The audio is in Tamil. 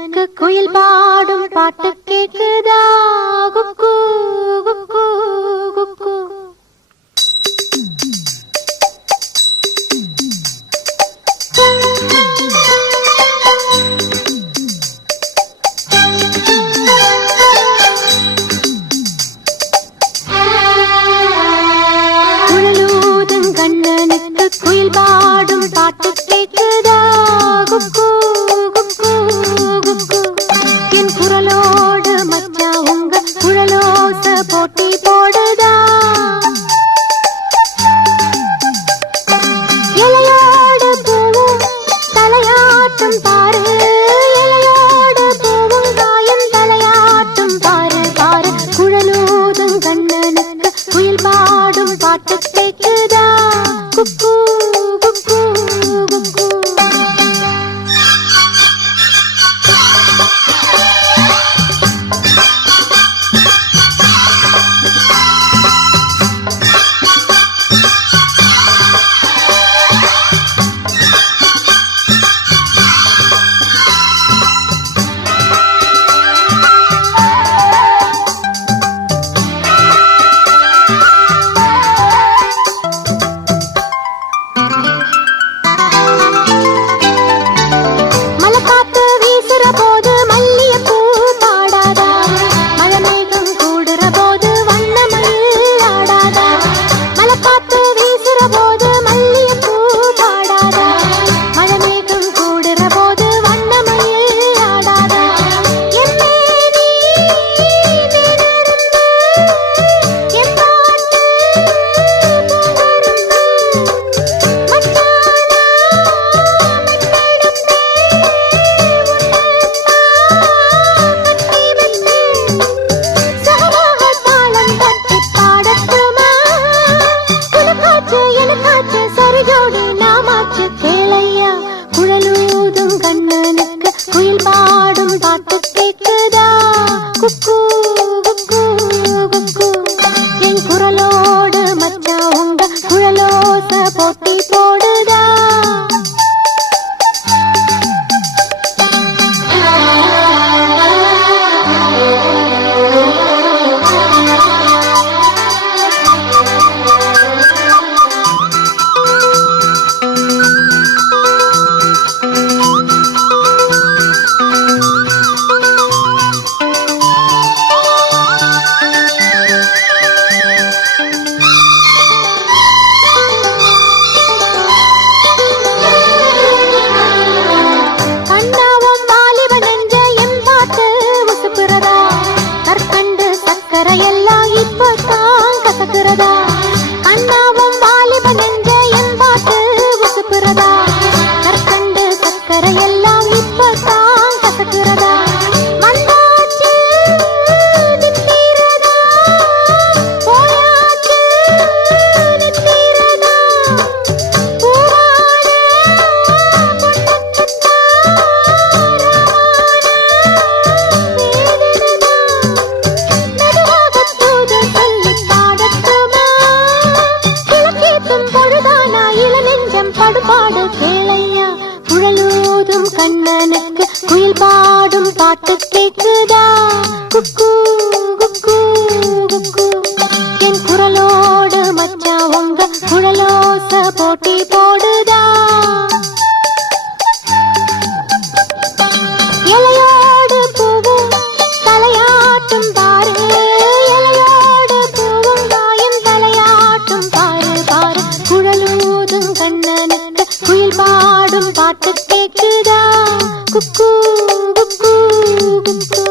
கண்ணனுக்கு குயில் பாடும் பாட்டு கேக்குதா? குக்கு குக்கு குக்கு. குழலூதும் கண்ணனுக்கு குயில் பாடும் பாட்டு கேக்குதா? குக்கு குக்கு குக்கு. என் குரலோடு மச்சா உங்க குழலோச போட்டி போடுதா? இலையோடு பூவும் தலையாட்டும் பாரு, இலையோடு பூவும் காயும் தலையாட்டும் பாரு பாரு. குழலூதும் கண்ணனுக்கு குயில் பாடும் பாட்டு கேக்குதா? குக்கு குக்கு குக்கு. குழலூதும் கண்ணனுக்கு குயில் பாடும் பாட்டு கேக்குதா? குக்கு குக்கு குக்கு. என் குரலோடு மச்சா உங்க குழலோச போட்டி போடுதா? எல்லாம் இப்பதான் கசக்குறதா? அண்ணாவும் வாலிப நெஞ்ச என் பாட்டு உசுப்புறதா? கற்கண்டு சக்கரை எல்லாம் இப்பதான் கசக்குறதா? வந்தாச்சு நிற்கிறதா, போயாச்சு நிற்கிறதா? பூவான படுபாடு கேளையா? குழலூதும் கண்ணனுக்கு குயில் பாடும் பாட்டு கேக்குதா? குக்கு குக்கு குக்கு. என் குரலோடு மச்சா உங்க குழலோச போட்டி போடுதா? இலையோடு பூவும் தலையாட்டும் பாரு, இலையோடு பூவும் காயும் தலையாட்டும் பாரு பாரு. குழலூதும் கண்ணனுக்கு குயில் பாடும் பாட்டு கேக்குதா? குக்கு குக்கு குக்கு.